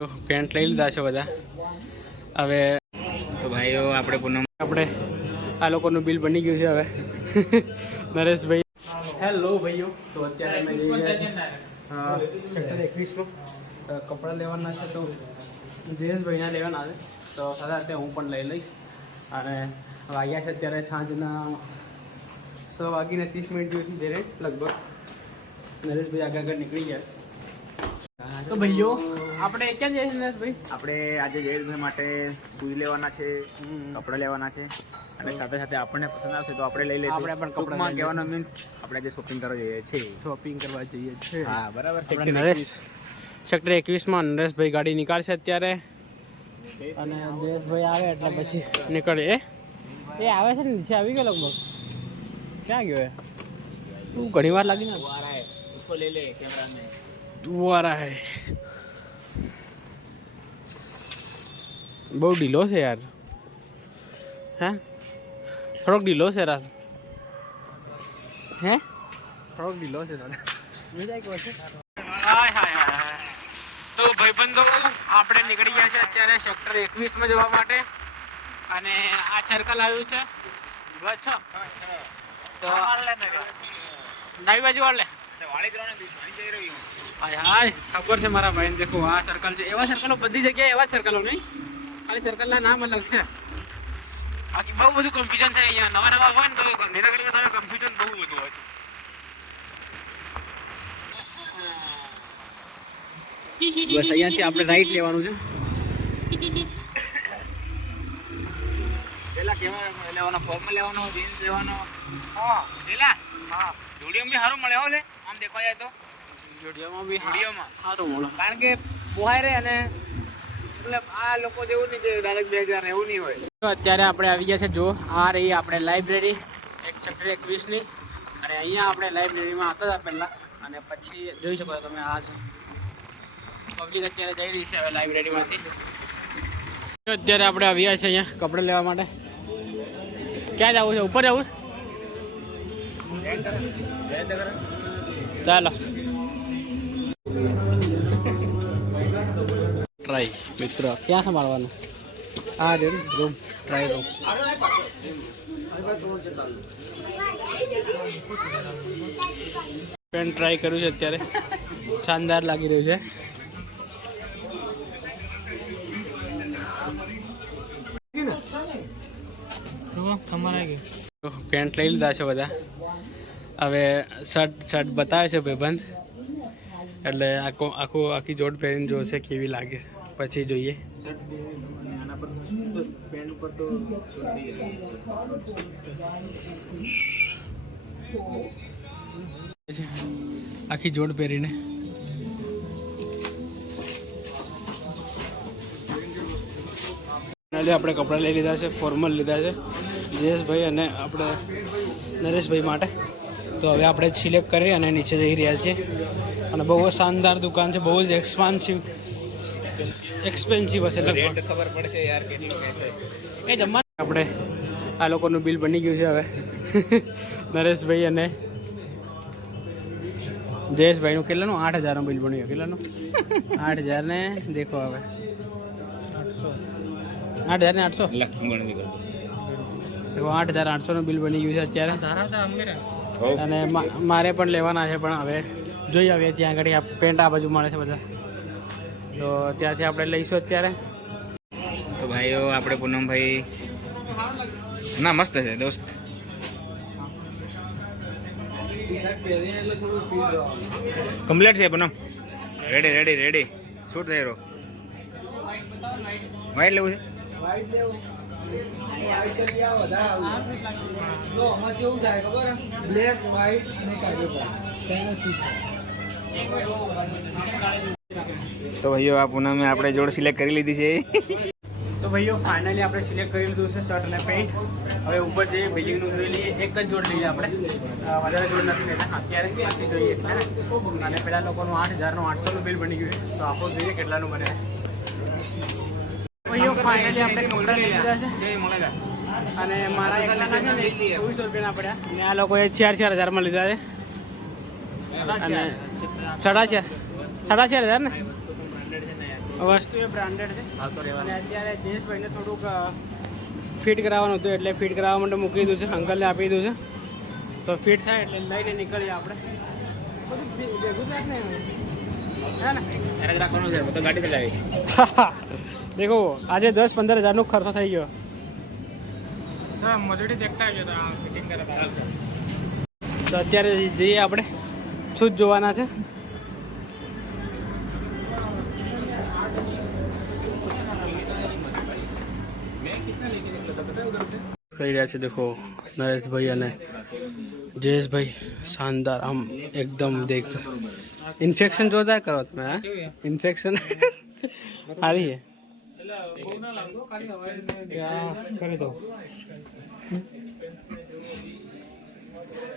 Pant લઈ લીધા છે બધા. હવે તો ભાઈઓ આપણે આ લોકોનું બિલ બની ગયું છે હવે. નરેશભાઈ હેલો ભાઈઓ. તો અત્યારે અમે જઈ રહ્યા છીએ સેક્ટર 21માં કપડાં લેવાના છે. તો જયેશભાઈના લેવાના છે તો સાથે સાથે હું પણ લઈ લઈશ. અને વાગ્યા છે અત્યારે સાંજના 6:30 જેવી જઈને લગભગ. નરેશભાઈ આગળ નીકળી ગયા. તો ભાઈઓ આપણે ક્યાં જઈએ છીએ નરેશભાઈ? આપણે આજે જયેશભાઈ માટે શૂઝ લેવાના છે, કપડાં લેવાના છે અને સાથે સાથે આપણને પસંદ આવશે તો આપણે લઈ લઈશું. આપણે પણ ટૂંકમાં કહેવાનો મીન્સ આપણે આજે શોપિંગ કરવા જઈએ છીએ. શોપિંગ કરવા જઈએ છીએ. હા બરાબર. સેક્ટર 21માં નરેશભાઈ ગાડી નીકાળશે અત્યારે અને જયેશભાઈ આવે એટલે પછી નીકળે. એ આવે છે ને, નીચે આવી ગયો લગભગ. ક્યાં ગયો એ? તું ઘણી વાર લાગી ને. उसको ले ले कैमरा में. તું આ રહા હે. બહુ ઢીલો છે યાર. હે થોડોક ઢીલો છે યાર. હે થોડોક ઢીલો છે તારે. તો ભાઈબંધો આપણે નીકળી ગયા છે અત્યારે સેક્ટર 21માં જવા માટે. અને આ સર્કલ આવ્યું છે ગચ્છ. તો ડાબી બાજુ વાળ લે. હાય ખબર છે મારા ભાઈને. દેખો આ સર્કલ છે. એવા સર્કલો બધી જગ્યાએ એવા સર્કલો નહીં, ખાલી સર્કલના નામ અલગ છે. બાકી બહુ બધું કન્ફ્યુઝન છે અહીંયા. નવા નવા હોય ને તો ગાંધીનગરમાં તમે કન્ફ્યુઝન બહુ બધું હોય છે. બસ અહીંયાથી આપણે રાઈટ લેવાનું છે. પેલા કેવા લેવાનો? ફોર્મલ લેવાનો, જીન્સ લેવાનો? હા પેલા. હા જોડીઓમાં બી સારું મળે હો. લે આમ દેખવા જાય તો જોડિયામાં બી સારું મળે. કારણ કે પોહાય રે અને મતલબ આ લોકો જેવું નહીં, જે ડાયરેક્ટ 2000 એવું નહીં હોય. તો અત્યારે આપણે આવી ગયા છે. જો આ રહી આપણે લાઇબ્રેરી સેક્ટર 21ની. અને અહીંયા આપણે લાઇબ્રેરીમાં આવતા હતા પહેલાં અને પછી જોઈ શકો છો તમે આ છે પબ્લિક અત્યારે જઈ રહી છે હવે લાઇબ્રેરીમાંથી. અત્યારે આપણે આવ્યા છે અહીંયા કપડાં લેવા માટે. ક્યાં જવું છે? ઉપર જવું? ચાલો ટ્રાય મિત્રો. ક્યાં સંભાળવાનું? આ room try room. Pen try કર્યું છે અત્યારે. શાનદાર લાગી રહ્યું છે. પેન્ટ લઈ લીધા છે બધા. હવે શર્ટ બતાવે છે ભાઈબંધ. એટલે આખી જોડ પહેરીને જોશે કેવી લાગે પછી જોઈએ. આખી જોડ પહેરીને આપણે કપડાં લઈ લીધા છે. ફોર્મલ લીધા છે જયેશભાઈ અને આપણે નરેશભાઈ માટે. તો હવે આપણે સિલેક્ટ કરી અને નીચે જઈ રહ્યા છીએ. અને બહુ જ શાનદાર દુકાન છે. બહુ જ એક્સપેન્સિવ હશે. ખબર પડશે યાર કેટલું છે એ જમવા. આપણે આ લોકોનું બિલ બની ગયું છે હવે. નરેશભાઈ અને જયેશભાઈનું કેટલાનું? 8000નું બિલ બન્યું. કેટલાનું? 8000 ને દેખો હવે 8000 ને 800. દેખો 8800નું બિલ બની ગયું છે અત્યારે. અને મારે પણ લેવાના છે પણ હવે જોઈ આવીએ. ત્યાં આગળ આ પેન્ટ આ બાજુ મળે છે બધા. તો ત્યાંથી આપણે લઈશું અત્યારે. તો ભાઈઓ આપણે પૂનમભાઈ ના મસ્ત છે દોસ્ત. કમ્પ્લીટ છે પૂનમ. રેડી શૂટ થઈ રહ્યો. વાઈટ લેવું છે? તો ભાઈઓ આ પૂનમે આપણે જોડ સિલેક્ટ કરી લીધી છે. તો ભાઈઓ ફાઇનલી આપણે સિલેક્ટ કરી લીધું છે શર્ટ અને પેન્ટ. હવે ઉપર જઈએ બિલિંગનું જોઈ લઈએ. એક જ જોડ લઈએ આપણે, વધારે જોડ નથી લેતા અત્યારે. પછી જોઈએ અને પેલા લોકોનું 8000નું 800નું બિલ બની ગયું છે. તો આપણું જોઈએ કેટલાનું બને. ભાઈઓ ફાઇનલી આપણે કપડાં લઈ લીધા છે અને મારા એકલાના છે ને 2400 રૂપિયાના પડ્યા. અને આ લોકોએ 4000માં લીધા છે. અને 4500 ને વસ્તુ એ બ્રાન્ડેડ છે આવતો અને રહેવાનું. અત્યારે જયેશભાઈને થોડુંક ફિટ કરાવવાનું હતું એટલે ફિટ કરાવવા માટે મૂકી દીધું છે, અંકલને આપી દીધું છે. તો ફિટ થાય એટલે લઈને નીકળીએ આપણે. બધું ભેગું થાય ને હે ને એને જ રાખવાનું છે, હું તો ગાડી ચલાવી. દેખો આજે 10-15 હજારનો ખર્ચો થઈ ગયો. મજૂરી દેખતા ફિટિંગ કરે તો અત્યારે જઈએ આપણે શૂઝ જોવાના છે. કરી રહ્યા છે દેખો નરેશભાઈ અને જયેશભાઈ શાનદાર આમ એકદમ દેખ ઇન્ફેક્શન જોરદાર કરો તમે હા ઇન્ફેક્શન સારી છે કરી દો.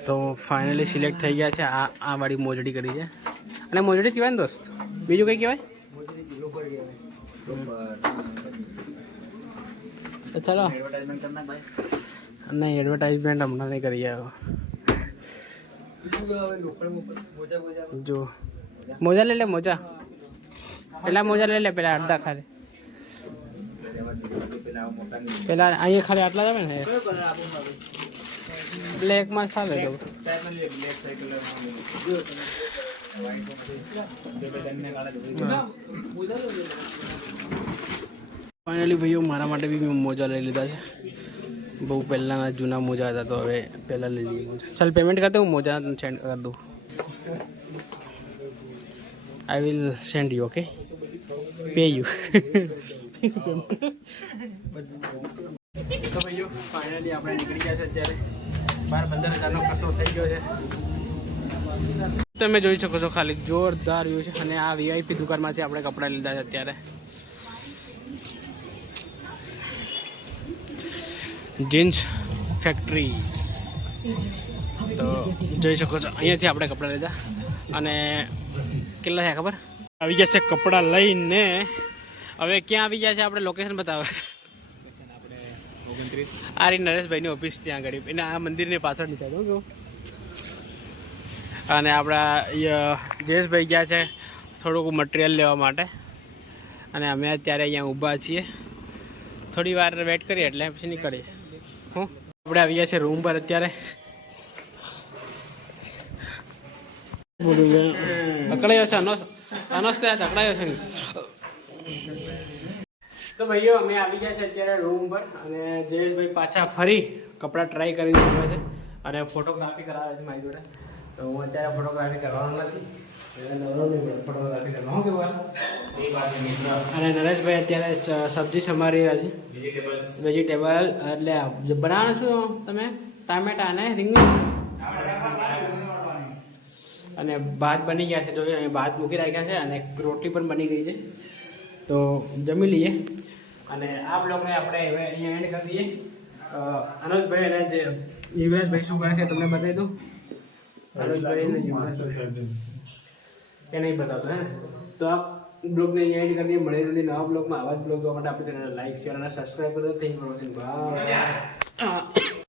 તો ફાઇનલી સિલેક્ટ થઈ ગયા છે. આ વાળી મોજડી કરી છે અને મોજડી કહેવાય ને દોસ્ત, બીજું કંઈ કહેવાય? તો ચાલો એડવર્ટાઇઝમેન્ટ કરના ભાઈ. નહીં એડવર્ટાઇઝમેન્ટ હમણાં નહીં કરીએ. જો મોજા લઈ લે મોજા, પેલા મોજા લઈ લે, પેલા અડધા ખાલી, પેલા અહીંયા ખાલી આટલા જ આવે ને બ્લેકમાં ચાલે તો. ફાઇનલી ભાઈઓ મારા માટે બી મેં મોજા લઈ લીધા છે. બહુ પહેલાંના જૂના મોજા હતા તો હવે પહેલાં લઈ લઈએ મોજા. ચાલ પેમેન્ટ કરી દઉં, મોજા સેન્ડ કરી દઉં. I will send you okay, pay you. તો ભાઈઓ ફાઇનલી આપણે નીકળી ગયા છે. અત્યારે 12-15 હજારનો ખર્ચો થઈ ગયો છે. તમે જોઈ શકો છો ખાલી જોરદાર વ્યૂ છે. અને આ વીઆઈપી દુકાનમાંથી આપણે કપડાં લીધા છે અત્યારે. જીન્સ ફેક્ટરી તો જોઈ શકો છો, અહીંયાથી આપણે કપડાં લીધા. અને કેટલા થયા ખબર? આવી ગયા છે કપડાં લઈને. હવે ક્યાં આવી ગયા છે આપણે લોકેશન બતાવે. આ રહી નરેશભાઈની ઓફિસ ત્યાં આગળ, એને આ મંદિરની પાછળ નીકળ્યો કેવું. અને આપણા જયેશભાઈ ગયા છે થોડુંક મટીરિયલ લેવા માટે. અને અમે અત્યારે અહીંયા ઊભા છીએ, થોડી વાર વેટ કરીએ એટલે પછી નીકળીએ. હું આપણે આવી ગયા છે રૂમ પર અત્યારે. પકડાયો છે અનસ ત્યાં પકડાયો છે. તો ભાઈઓ અમે આવી ગયા છે અત્યારે રૂમ પર. અને જયેશભાઈ પાછા ફરી કપડાં ટ્રાય કરી દીધા છે અને ફોટોગ્રાફી કરાવે છે મારી જોડે. તો હું અત્યારે ફોટોગ્રાફી કરવાનો નથી, ફોટોગ્રાફી કરવાનો કેવું. અને નરેશભાઈ અત્યારે સબ્જી સમારી રહ્યા છે, વેજીટેબલ. એટલે બનાવવાનું શું તમે? ટામેટા અને રીંગણ અને ભાત બની ગયા છે. જો અહીં ભાત મૂકી રાખ્યા છે અને રોટલી પણ બની ગઈ છે. તો જમી લઈએ અને આ બ્લોગને આપણે હવે અહીંયા એન્ડ કરી દઈએ. અનુજભાઈ અને જે યુવરાજભાઈ શું કરે છે તમને બતાવી દઉં. અનુજભાઈ કે નહીં બતાવતો હે ને. તો આ બ્લોગને અહીંયા એન્ડ કરી દઈએ. મળી જલ્દી નવા બ્લોગમાં. આવા જ બ્લોગ જોવા માટે આપણે ચેનલ લાઈક શેર અને સબસ્ક્રાઈબ કરો. Thank you for watching. By.